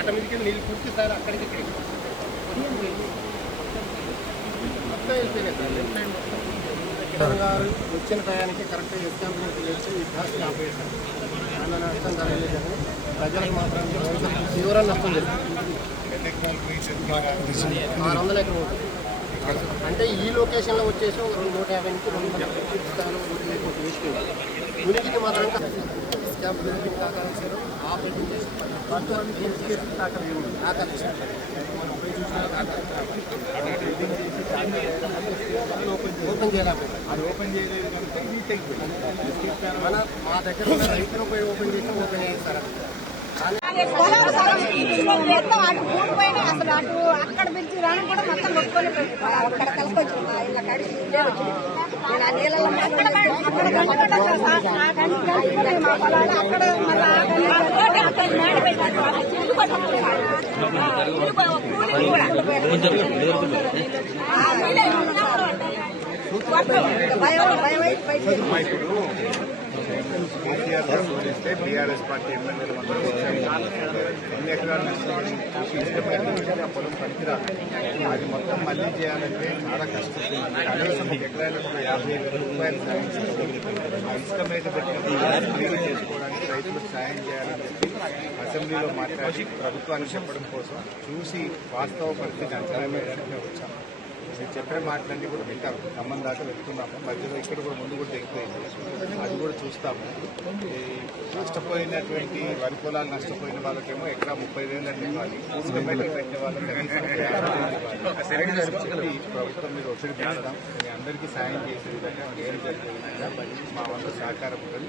కట్ట మీదకి నీళ్ళు పూర్తి స్థాయిలో అక్కడికి మొత్తం వెళ్ళిపోయినాయి సార్. లెఫ్ట్ సైడ్ మొత్తం గారు వచ్చిన టయానికి కరెక్ట్గా ఎగ్జామ్ నుంచి వచ్చి ఈ టాస్క్ ఆపేశారు. చాలా నష్టం జరగలేదు కానీ ప్రజలకు మాత్రం తీవ్ర నష్టం జరిగింది. 600 ఎకరం అంటే ఈ లొకేషన్లో వచ్చేసి 150 నుంచి 200 స్థాయిలో వేసుకుంది. మునిగికి మాత్రం స్టాంప్ ఆపరేషన్ చేసి ఓపెన్ చేయలేకపోయింది. అది ఓపెన్ చేయలేదు కనుక మన మా దగ్గర ఉన్న రైతులు పోయి ఓపెన్ చేసి ఓపెన్ చేస్తారు. అసలు అటు అక్కడ పిలిచి రాని కూడా మొత్తం కొట్టుకొని అక్కడ కలిసికొచ్చింది. నేను ఆ నీళ్ళలో అక్కడ కేసీఆర్ బీఆర్ఎస్ పార్టీ ఎమ్మెల్యేలు ఎన్ని ఎకరాలు ఇష్టమైన పొలం పనికిరాదు. అది మొత్తం మళ్ళీ చేయాలంటే చాలా కష్టం. కనీసం ఎకరాలకు 50,000 రూపాయలు సాయం చేసి ఆ ఇష్టం మీద పెట్టిన చేసుకోవడానికి రైతులకు సాయం చేయాలని చెప్పి అసెంబ్లీలో మాట్లాడి ప్రభుత్వానికి చెప్పడం కోసం చూసి వాస్తవ పరిస్థితి అంచనా వేయడానికి మేము వచ్చాము. మీరు చెప్పిన మాటలన్నీ కూడా వింటాము. ఖమ్మం దాకా వెళ్తున్నాము. మధ్యలో ఇక్కడ కూడా ముందు కూడా తెగిపోయింది. అది కూడా చూస్తాము. నష్టపోయినటువంటి వరి పొలాలు నష్టపోయిన వాళ్ళకేమో ఎకరా 30,000 అని ఇవ్వాలి. ఇష్టమైనవి పెట్టే వాళ్ళకి కనీసం 50,000 ఇవ్వాలి. ప్రభుత్వం మీద ఒత్తిడి పెంచుతాం. మీ అందరికీ సాయం చేసే విధంగా నేను జరిగే విధంగా మా వంతు సహకారం ఉంటుంది.